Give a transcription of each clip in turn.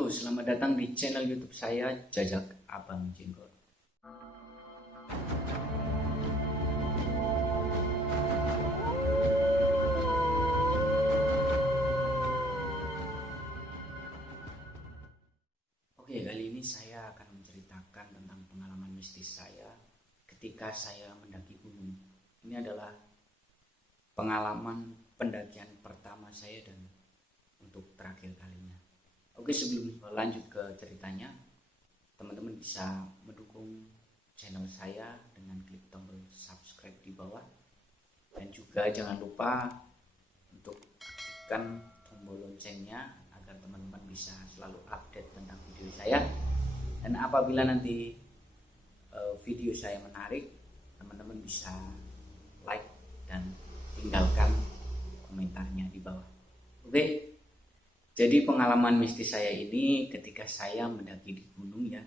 Halo, selamat datang di channel YouTube saya, Jajak Abang Jenggol. Oke, kali ini saya akan menceritakan tentang pengalaman mistis saya ketika saya mendaki gunung. Ini adalah pengalaman pendakian pertama saya dan untuk terakhir kalinya. Oke, sebelum lanjut ke ceritanya, teman-teman bisa mendukung channel saya dengan klik tombol subscribe di bawah. Dan juga jangan lupa untuk aktifkan tombol loncengnya agar teman-teman bisa selalu update tentang video saya. Dan apabila nanti video saya menarik, teman-teman bisa like dan tinggalkan komentarnya di bawah. Oke, jadi pengalaman mistis saya ini ketika saya mendaki di gunung ya,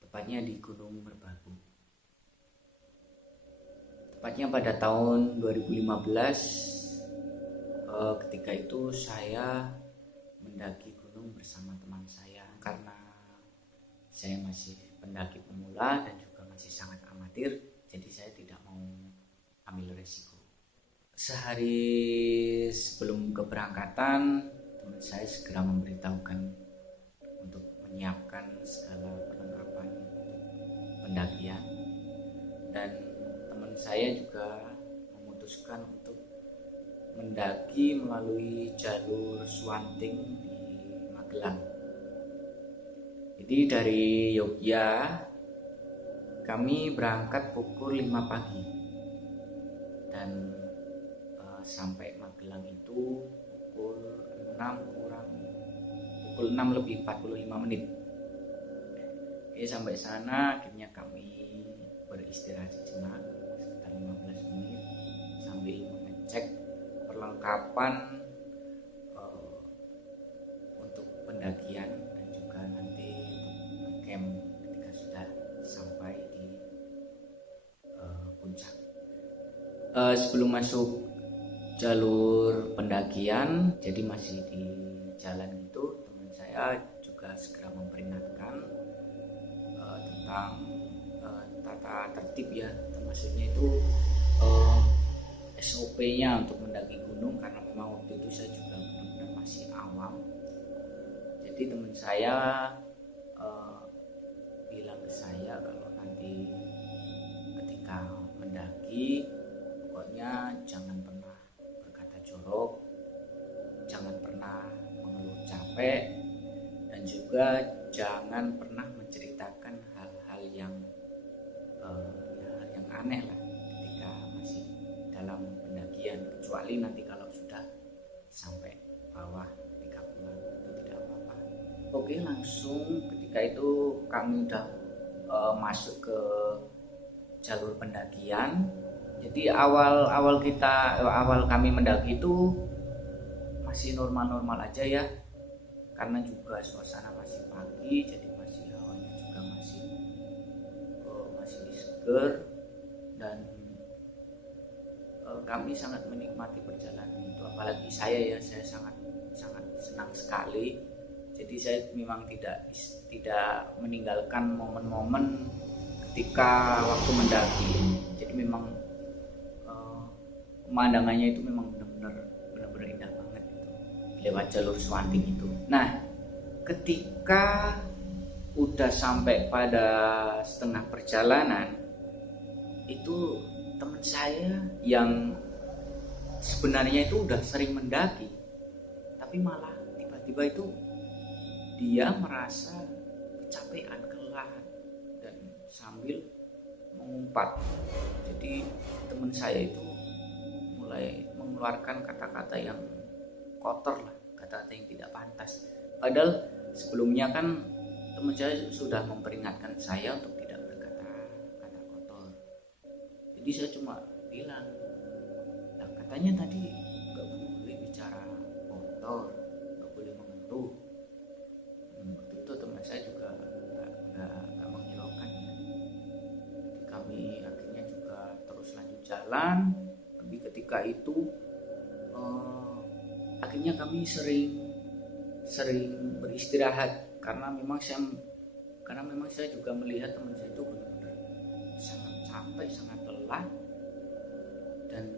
tepatnya di Gunung Merbabu. Tepatnya pada tahun 2015, ketika itu saya mendaki gunung bersama teman saya. Karena saya masih pendaki pemula dan juga masih sangat amatir, jadi saya tidak mau ambil resiko. Sehari sebelum keberangkatan, teman saya segera memberitahukan untuk menyiapkan segala perlengkapan pendakian, dan teman saya juga memutuskan untuk mendaki melalui jalur Swanting di Magelang. Jadi dari Yogyakarta kami berangkat pukul 5 pagi dan sampai Magelang itu pukul 6 lebih 45 menit. Oke, sampai sana akhirnya kami beristirahat sejenak sekitar 15 menit sambil mengecek perlengkapan untuk pendakian dan juga nanti untuk camp ketika sudah sampai di puncak. Sebelum masuk jalur pendakian, jadi masih di jalan itu, teman saya juga segera memperingatkan tentang tata tertib ya, maksudnya itu SOP-nya untuk mendaki gunung, karena memang waktu itu saya juga benar-benar masih awam. Jadi teman saya bilang ke saya kalau nanti ketika mendaki pokoknya jangan pernah berkata jorok, jangan pernah mengeluh capek, dan juga jangan pernah menceritakan hal-hal yang aneh lah ketika masih dalam pendakian, kecuali nanti kalau sudah sampai bawah di Kapulan itu tidak apa-apa. Oke, langsung ketika itu kami udah masuk ke jalur pendakian. Jadi awal kami mendaki itu masih normal-normal aja ya, karena juga suasana masih pagi, jadi masih hawanya juga masih seger, dan kami sangat menikmati perjalanan itu. Apalagi saya sangat senang sekali. Jadi saya memang tidak meninggalkan momen-momen ketika waktu mendaki. Jadi memang pemandangannya itu memang benar-benar indah banget gitu, lewat jalur Swanting itu. Nah, ketika udah sampai pada setengah perjalanan itu, teman saya yang sebenarnya itu udah sering mendaki, tapi malah tiba-tiba itu dia merasa kecapean, kelelahan, dan sambil mengumpat. Jadi teman saya itu mulai mengeluarkan kata-kata yang kotor lah, kata-kata yang tidak pantas. Padahal sebelumnya kan teman saya sudah memperingatkan saya untuk tidak berkata kata kotor. Jadi saya cuma bilang, nah, katanya tadi nggak boleh bicara kotor, nggak boleh mengeluh. Waktu itu teman saya juga nggak menghiraukan. Jadi kami akhirnya juga terus lanjut jalan. Tapi ketika itu akhirnya kami sering beristirahat karena memang saya juga melihat teman saya itu benar-benar sangat capek, sangat lelah, dan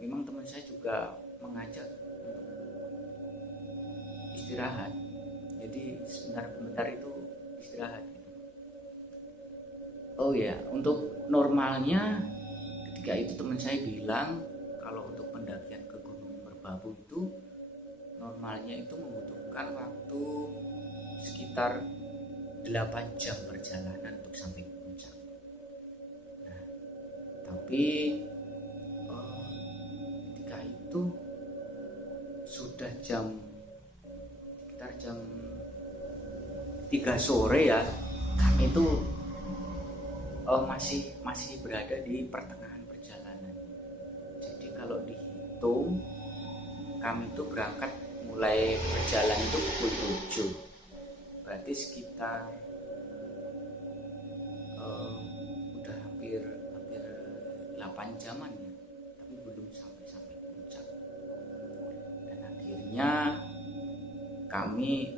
memang teman saya juga mengajak untuk istirahat. Jadi sebentar itu istirahat gitu. Oh ya, untuk normalnya ketika itu teman saya bilang kalau untuk pendakian ke Gunung Merbabu itu normalnya itu membutuhkan waktu sekitar 8 jam perjalanan untuk sampai puncak. Nah, tapi ketika itu sudah sekitar jam 3 sore ya, kami itu masih berada di pertengahan perjalanan. Jadi kalau dihitung, kami itu berangkat mulai berjalan itu pukul 7. Berarti sekitar udah hampir 8 jaman ya, tapi belum sampai puncak. Dan akhirnya kami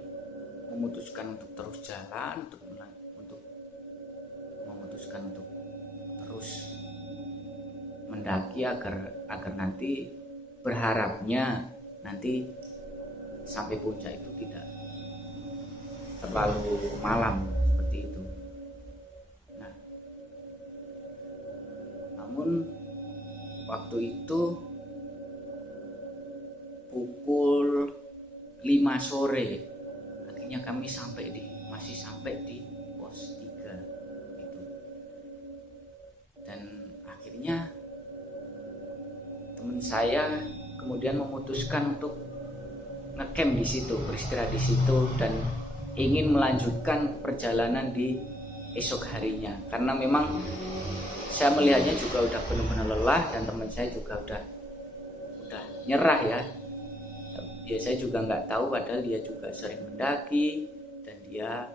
memutuskan untuk terus jalan, untuk memutuskan untuk terus mendaki agar nanti berharapnya nanti sampai puncak itu tidak terlalu malam seperti itu. Nah, namun waktu itu pukul 5 sore akhirnya kami masih sampai di pos 3 gitu. Dan akhirnya teman saya kemudian memutuskan untuk ngecamp di situ, beristirahat di situ, dan ingin melanjutkan perjalanan di esok harinya, karena memang saya melihatnya juga udah benar-benar lelah dan teman saya juga udah nyerah ya. Ya saya juga nggak tahu, padahal dia juga sering mendaki dan dia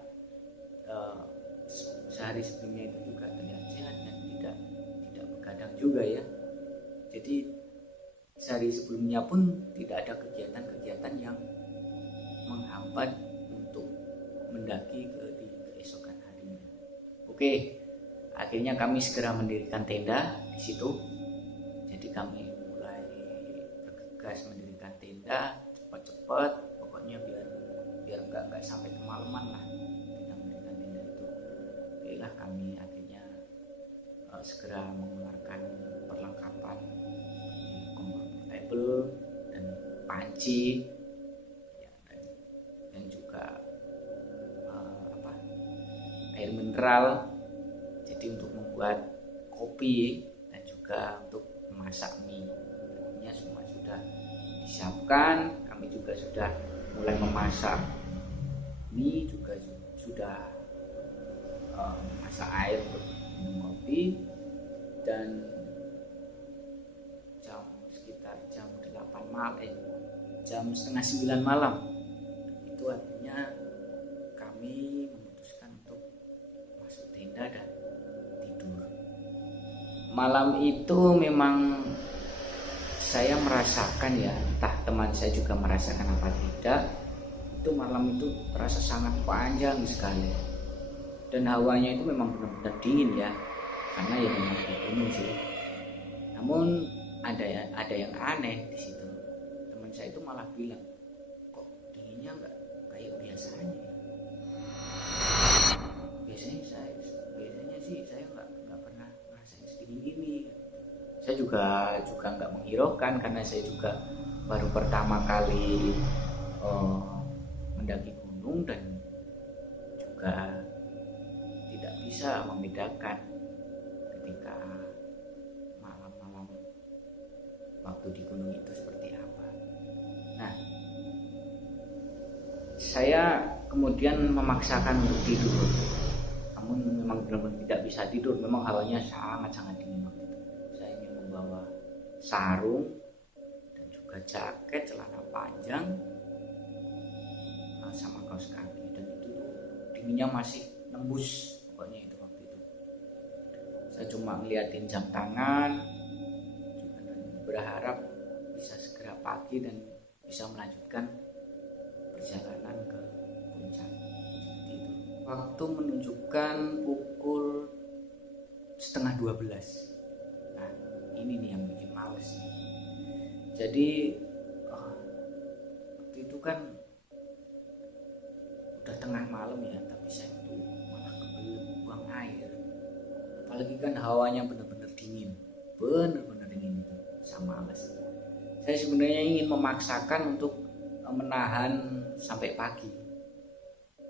sehari sebelumnya itu juga terlihat sehat dan tidak begadang juga ya. Jadi sehari sebelumnya pun tidak ada kegiatan-kegiatan yang menghambat untuk mendaki di keesokan harinya. Oke, akhirnya kami segera mendirikan tenda di situ. Jadi kami mulai bergegas mendirikan tenda cepat-cepat, pokoknya biar nggak sampai kemalaman lah kita mendirikan tenda itu. Okelah, kami akhirnya segera mengeluarkan perlengkapan portable dan panci ya, dan juga air mineral, jadi untuk membuat kopi dan juga untuk memasak mie. Tentunya semua sudah disiapkan. Kami juga sudah mulai memasak mie, juga sudah memasak air untuk minum kopi. Dan jam setengah 9 malam itu akhirnya kami memutuskan untuk masuk tenda dan tidur. Malam itu memang saya merasakan ya, entah teman saya juga merasakan apa tidak, itu malam itu terasa sangat panjang sekali, dan hawanya itu memang benar-benar dingin ya, karena ya memang di gunung sih. Namun ada yang aneh di situ. Teman saya itu malah bilang, kok dinginnya nggak kayak biasanya ya? Biasanya sih saya nggak pernah ngerasain sedingin ini. Saya juga nggak menghiraukan, karena saya juga baru pertama kali mendaki gunung dan juga tidak bisa membedakan ketika malam-malam waktu di gunung itu seperti apa. Nah, saya kemudian memaksakan untuk tidur, namun memang benar-benar tidak bisa tidur. Memang hawanya sangat-sangat dingin waktu itu. Saya ingin membawa sarung dan juga jaket, celana panjang, sama kaos kaki, dan itu dinginnya masih nembus pokoknya itu waktu itu. Saya cuma ngeliatin jam tangan dan berharap bisa segera pagi dan bisa melanjutkan Waktu menunjukkan pukul setengah 12. Nah, ini nih yang bikin males nih. Jadi waktu itu kan udah tengah malam ya, tapi saya tuh malah kebelet buang air. Apalagi kan hawanya bener-bener dingin itu, sama males. Saya sebenarnya ingin memaksakan untuk menahan sampai pagi,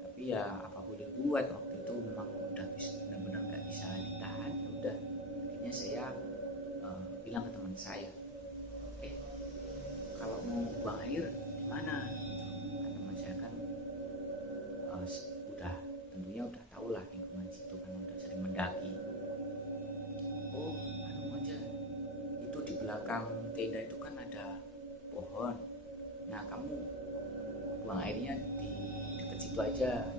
tapi ya apa boleh buat, waktu itu memang udah benar-benar nggak bisa ditahan. Udah, akhirnya saya bilang ke teman saya, kalau mau buang air di mana? Teman saya kan tentunya udah tahu lah lingkungan situ kan, udah sering mendaki. Oh, aja itu di belakang tenda itu kan ada pohon. Nah, kamu buang airnya di dekat situ aja.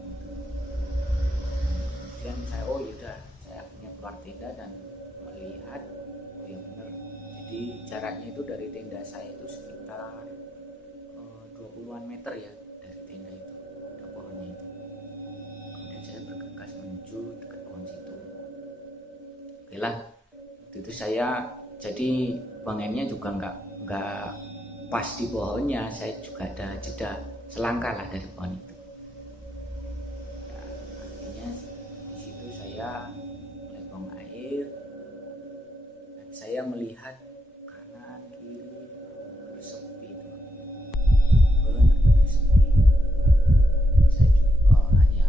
Dan saya, oh yaudah, saya akhirnya keluar tenda dan melihat, oh ya benar. Jadi jaraknya itu dari tenda saya itu sekitar 20-an meter ya, dari tenda itu ada pohonnya itu. Kemudian saya bergegas menuju dekat pohon situ. Oke lah, waktu itu saya jadi buang airnya juga nggak pas di pohonnya, saya juga ada jeda selangkah lah dari pohon itu. Nah, akhirnya di situ saya mulai buang air dan saya melihat kanan kiri sepi, benar-benar sepi. Saya juga hanya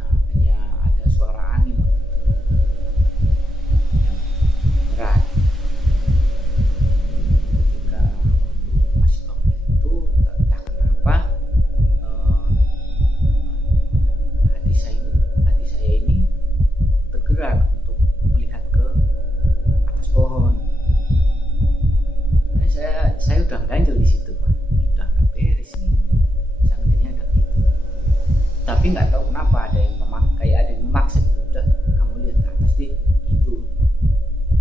ada suara angin yang berat. Ketika masih bangun itu, entah kenapa hati saya ini bergerak untuk melihat ke atas pohon. Nah, saya udah ganjel di situ, udah nggak beres nih. Saya mikirnya udah gitu. Tapi nggak tahu kenapa ada yang kayak ada yang memaksa itu, udah kamu lihat ke atas deh itu.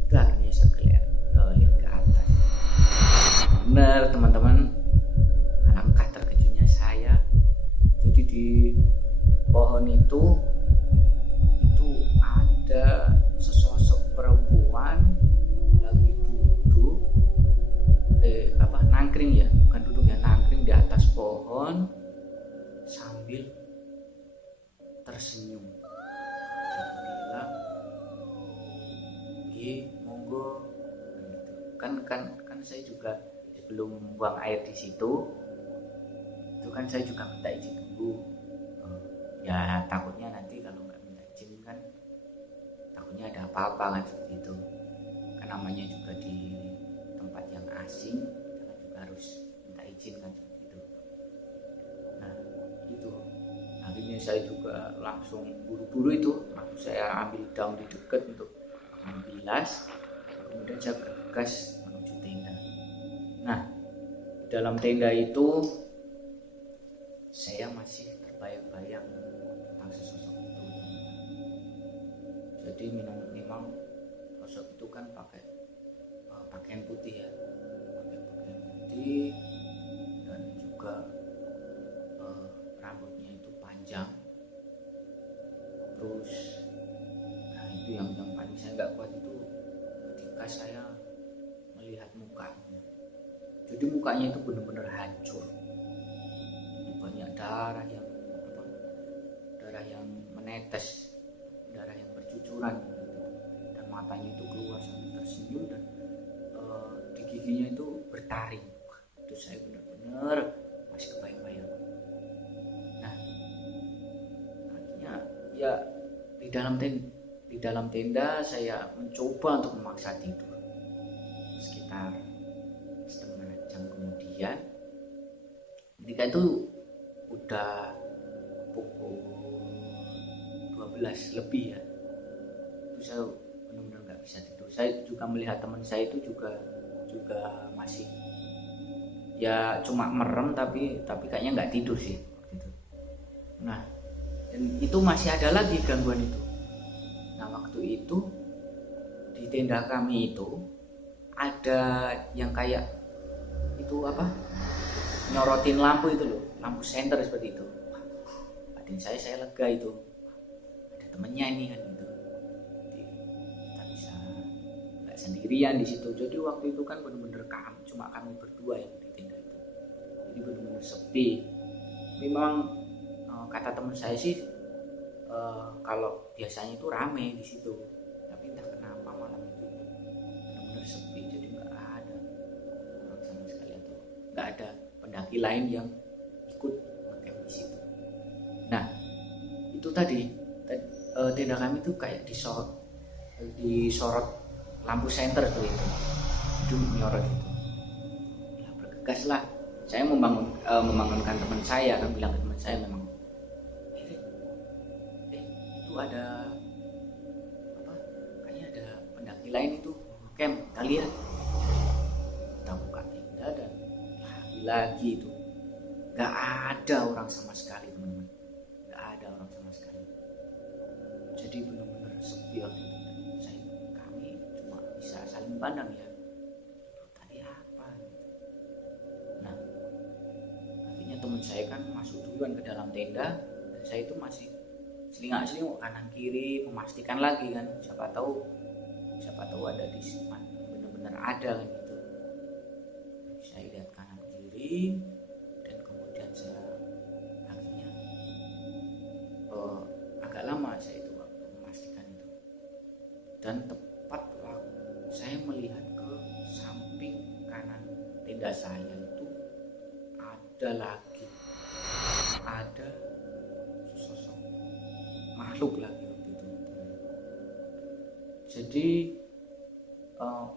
Udah, akhirnya saya lihat ke atas. Bener teman-teman, alangkah terkejutnya saya. Jadi di pohon itu ada sesosok perempuan lagi duduk nangkring ya, bukan duduk ya, nangkring di atas pohon sambil tersenyum dan bilang, monggo. Kan saya juga sebelum buang air di situ itu kan saya juga minta izin dulu. Ya takutnya nanti kalau nggak minta izin kan takutnya ada apa-apa kan, seperti itu kan, namanya juga di tempat yang asing, kita juga harus minta izin kan, seperti itu. Nah itu akhirnya saya juga langsung buru-buru itu, langsung saya ambil daun di dekat untuk membilas, kemudian saya bergegas menuju tenda. Nah, dalam tenda itu saya masih terbayang-bayang tentang sosok itu. Jadi memang sosok itu kan pakai pakaian putih ya, pakai pakaian putih dan juga rambutnya itu panjang. Terus, nah itu yang paling saya nggak kuat itu ketika saya melihat mukanya. Jadi mukanya itu benar-benar hancur, banyak darah yang menetes, darah yang bercucuran, dan matanya itu keluar sambil tersenyum, dan di giginya itu bertaring. Itu saya benar-benar masih kebayang-bayang. Nah, akhirnya ya di dalam tenda saya mencoba untuk memaksa tidur. Sekitar setengah jam kemudian, ketika itu udah pukul 12 lebih ya, itu saya benar-benar nggak bisa tidur. Saya juga melihat teman saya itu juga masih ya cuma merem, tapi kayaknya nggak tidur sih gitu. Nah, dan itu masih ada lagi gangguan itu. Nah, waktu itu di tenda kami itu ada yang kayak itu nyorotin lampu itu loh, lampu senter seperti itu. Batin saya lega itu. Ada temennya ini kan gitu. Jadi kita bisa nggak sendirian di situ. Jadi waktu itu kan bener-bener cuma kami berdua yang di tenda itu. Jadi bener-bener sepi. Memang kata teman saya sih kalau biasanya itu rame di situ, tapi entah kenapa malam itu benar-benar sepi, jadi nggak ada orang sama sekali atau nggak ada pendaki lain yang ikut ngecamp di situ. Nah itu tadi tenda kami tuh kayak disorot lampu senter tuh itu nyorot itu. Ya bergegas lah, saya membangunkan teman saya, kan bilang ke teman saya memang itu ada apa, kayaknya ada pendaki lain itu camp, kita lihat. Kita buka tenda dan lagi itu nggak ada orang sama sekali teman-teman, nggak ada orang sama sekali. Jadi benar-benar sepi waktu itu. Kami cuma bisa saling pandang ya, itu tadi apa. Nah akhirnya teman saya kan masuk duluan ke dalam tenda dan saya itu masih selingak-selinguk kanan kiri memastikan lagi kan, siapa tahu ada di sini, benar-benar ada kan gitu. Saya lihat kanan kiri dan kemudian saya akhirnya agak lama saya itu waktu memastikan itu, dan tepat waktu saya melihat ke samping kanan tenda saya itu ada sosok makhluk lagi waktu itu. Jadi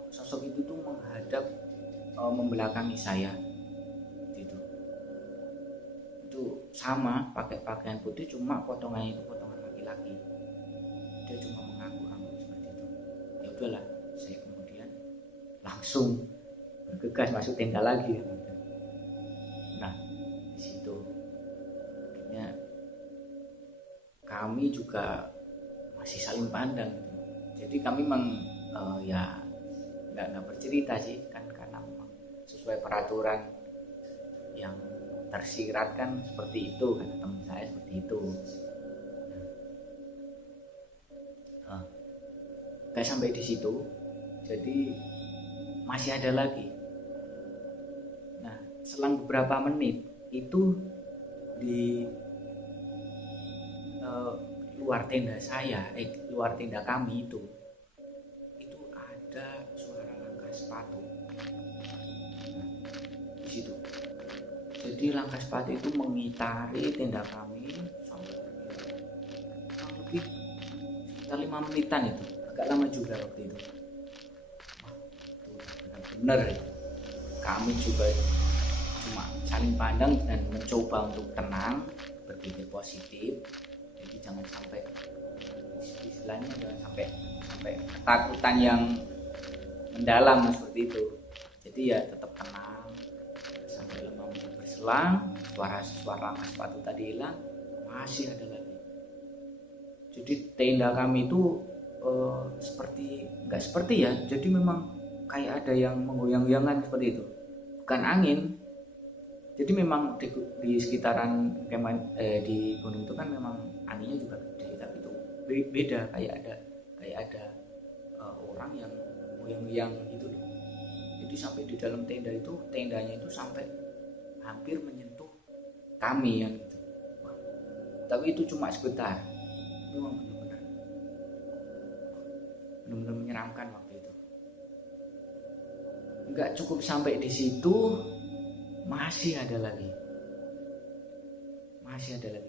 sosok itu tuh menghadap membelakangi saya gitu. Itu sama pakai pakaian putih, cuma potongannya itu potongan laki-laki. Dia cuma mengangguk-angguk seperti itu. Ya udahlah, saya kemudian langsung bergegas masuk tenda lagi. Nah di situ akhirnya kami juga masih saling pandang. Jadi kami memang ya nggak bercerita sih kan, karena memang sesuai peraturan yang tersirat kan seperti itu, kata teman saya seperti itu. Nggak sampai di situ, jadi masih ada lagi. Nah selang beberapa menit itu di luar tenda luar tenda kami itu ada suara langkah sepatu. Nah, di situ. Jadi langkah sepatu itu mengitari tenda kami sampai kurang lebih sekitar 5 menitan itu, agak lama juga waktu itu. Wah, itu benar-benar itu. Kami juga cuma saling pandang dan mencoba untuk tenang, berpikir positif. Jadi jangan sampai istilahnya jangan sampai ketakutan yang mendalam seperti itu. Jadi ya tetap tenang. Sampai 5 menit berselang, suara sepatu tadi hilang, masih ada lagi. Jadi tenda kami itu nggak seperti ya. Jadi memang kayak ada yang menggoyang-goyangan seperti itu. Bukan angin. Jadi memang di sekitaran di gunung itu kan memang anginnya juga gede, tapi itu beda, kayak ada orang yang goyang-goyang gitu loh. Jadi sampai di dalam tendanya itu sampai hampir menyentuh kami yang gitu. Wah, tapi itu cuma sebentar. Memang benar-benar menyeramkan waktu itu. Nggak cukup sampai di situ, masih ada lagi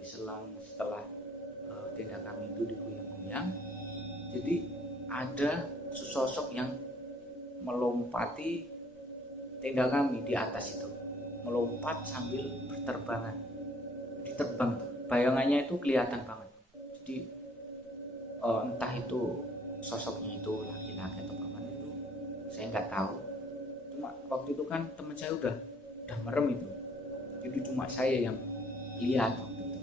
setelah tenda kami itu digoyang-goyang. Jadi ada sesosok yang melompati tenda kami di atas itu, melompat sambil berterbangan. Jadi terbang tuh, bayangannya itu kelihatan banget. Jadi entah itu sosoknya itu laki-laki atau perempuan itu saya nggak tahu. Cuma waktu itu kan teman saya udah merem itu, jadi cuma saya yang lihat waktu itu.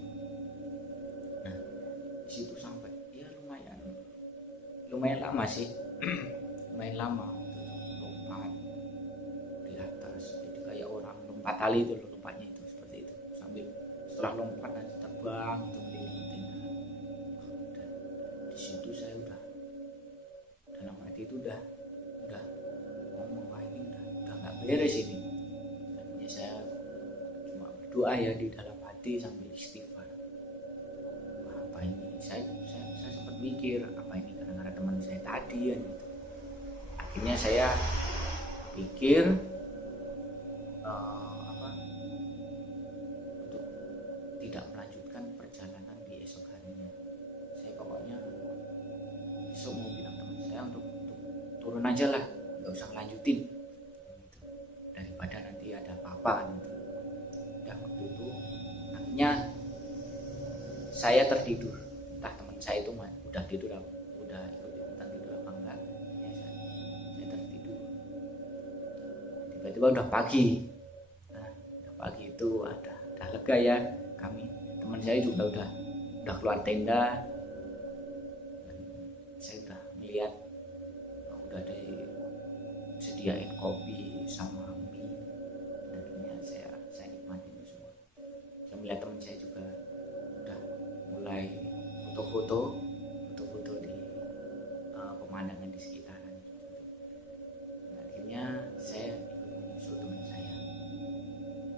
Nah di situ sampai ya lumayan lama sih lumayan lama lompat di atas. Jadi kayak orang lompat tali itu, lompatnya itu seperti itu, sambil setelah lompat dan terbang itu melilit tenda. situ saya udah dalam hati itu udah ngomong, wah ini udah nggak beres ini. Akhirnya saya cuma berdoa ya di dalam hati sambil istighfar. Wah, apa ini? Saya sempat mikir apa ini gara-gara teman saya tadi ya. Akhirnya saya pikir untuk tidak melanjutkan perjalanan di esok harinya. Saya pokoknya besok mau bilang teman saya untuk turun aja lah, nggak usah lanjutin daripada nanti ada apa-apa kan. Dan waktu itu akhirnya saya tertidur, entah teman saya itu udah tidur apa, udah ikut-ikutan tidur apa enggak. Saya tertidur, tiba-tiba udah pagi. Nah, udah pagi itu udah lega ya kami. Teman saya juga udah keluar tenda. Saya udah melihat udah disediain kopi sama mie, dan akhirnya saya nikmatin semua. Saya melihat teman saya juga udah mulai foto-foto di pemandangan di sekitaran. Dan akhirnya saya ikut menyusul teman saya,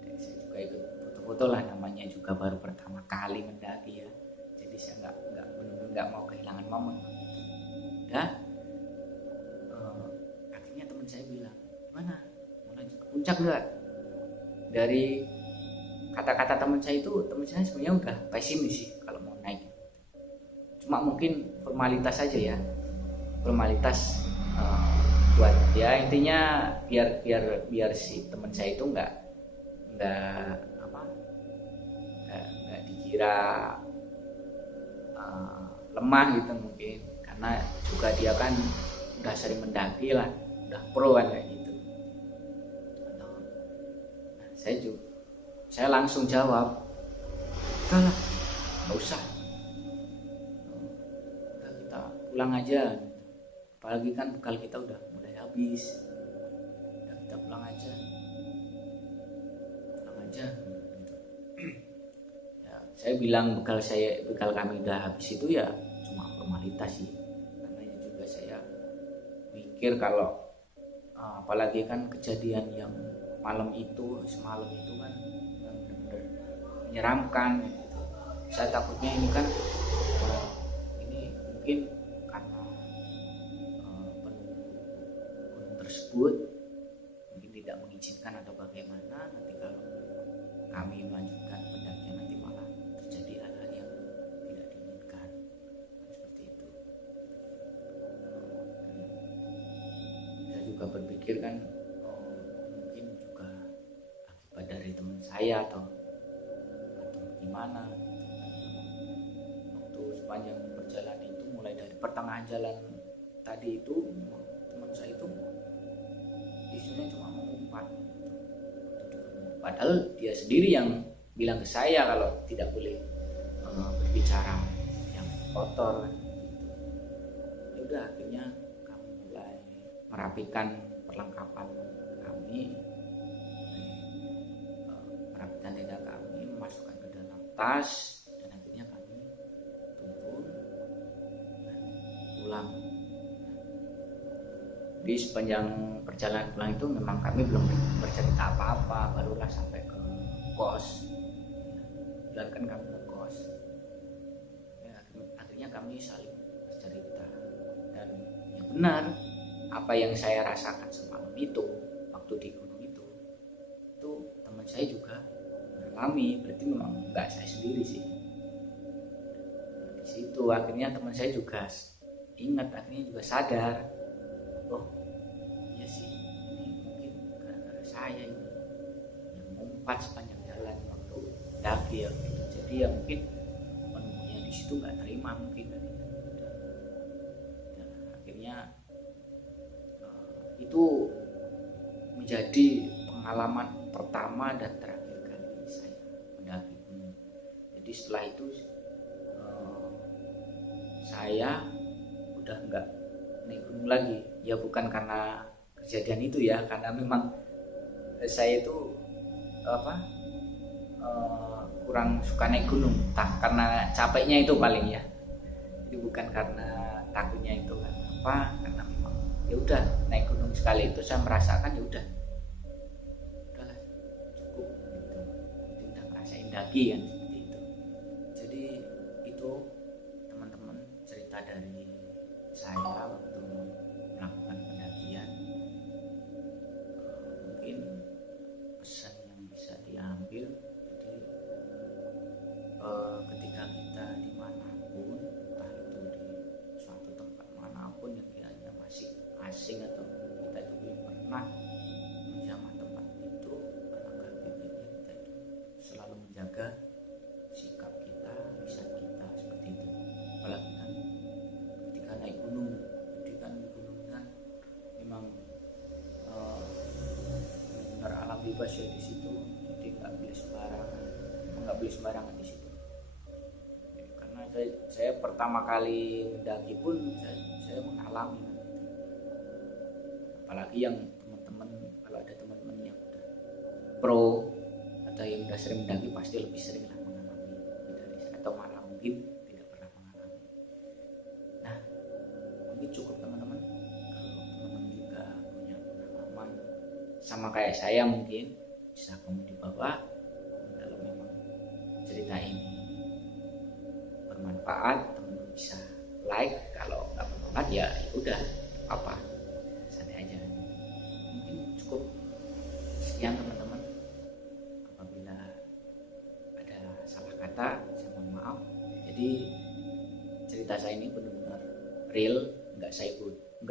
dan saya juga ikut foto-foto lah, namanya juga baru pertama kali mendaki ya, jadi saya nggak mau kehilangan momen. Ya, akhirnya teman saya bilang, gimana, mau lanjut ke puncak nggak? Dari kata-kata teman saya sebenarnya udah pesimis sih kalau mau naik. Cuma mungkin formalitas saja ya, formalitas buat ya intinya biar si teman saya itu nggak dikira lemah gitu mungkin, karena juga dia kan udah sering mendaki lah, udah pro kan kayak gitu. Nah, saya langsung jawab, enggak lah, nggak usah, kita pulang aja, apalagi kan bekal kita udah mulai habis, kita pulang aja gitu. Ya, saya bilang bekal kami udah habis itu ya cuma formalitas sih, karena juga saya mikir kalau apalagi kan kejadian yang semalam itu kan benar-benar menyeramkan gitu. Saya takutnya ini kan ini mungkin karena gunung tersebut mungkin tidak mengizinkan atau bagaimana, nanti kalau kami melanjutkan pendakian nanti malah terjadi hal-hal yang tidak diinginkan, seperti itu. Saya juga berpikir kan mungkin juga akibat dari teman saya atau gimana. Waktu sepanjang perjalanan itu, mulai dari pertengahan jalan tadi itu, teman saya itu isunya cuma mengumpat. Padahal dia sendiri yang bilang ke saya kalau tidak boleh berbicara yang kotor. Ya udah, akhirnya kami mulai merapikan perlengkapan kami, merapikan tenda kami, memasukkan ke dalam tas, dan akhirnya kami turun dan pulang. Di sepanjang perjalanan pulang itu memang kami belum bercerita apa-apa, barulah sampai ke kos. Biarkan kami ke kos. Ya, akhirnya kami saling bercerita, dan yang benar apa yang saya rasakan semalam itu waktu di gunung itu teman saya juga mengalami. Berarti memang nggak saya sendiri sih. Nah, di situ akhirnya teman saya juga ingat, akhirnya juga sadar, oh iya sih, ini mungkin gara-gara saya ini yang ngumpat sepanjang jalan waktu daki ya gitu. Jadi ya mungkin penunggunya di situ nggak terima mungkin kan. Dan akhirnya itu menjadi pengalaman pertama dan terakhir kali saya mendaki gunung. Jadi setelah itu saya udah nggak naik gunung lagi. Ya bukan karena kejadian itu ya, karena memang saya itu kurang suka naik gunung, entah karena capeknya itu paling ya. Jadi bukan karena takutnya itu kan apa, karena memang ya udah naik gunung sekali itu saya merasakan ya udahlah cukup gitu. Jadi udah ngerasain daki kan seperti itu. Jadi itu teman-teman cerita dari saya waktu melakukan pendakian. Mungkin pesan yang bisa diambil, jadi ketika kita dimanapun, entah itu di suatu tempat manapun yang kiranya masih asing atau kita itu belum pernah menjamah tempat itu, alangkah baiknya kita itu selalu menjaga sikap kita, lisan kita seperti itu. Apalagi kan ketika naik gunung, jadi kan di gunung kan memang benar alam bebas ya di situ, jadi nggak boleh sembarangan di situ. Karena saya pertama kali mendaki pun saya mengalami gitu. Apalagi yang teman-teman, kalau ada teman-teman yang udah pro atau yang udah sering mendaki pasti lebih sering lah mengalami dari saya, atau malah mungkin tidak pernah mengalami. Nah, mungkin cukup teman-teman. Kalau teman-teman juga punya pengalaman sama kayak saya, mungkin bisa komen di bawah. Kalau memang cerita ini bermanfaat, teman-teman bisa like. Kalau nggak bermanfaat ya udah apa, santai aja. Mungkin cukup sekian teman-teman. Apabila ada salah kata, saya mohon maaf. Jadi cerita saya ini benar-benar real, nggak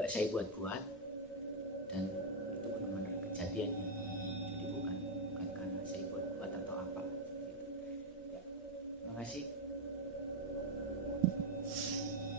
saya buat-buat, dan itu benar-benar kejadian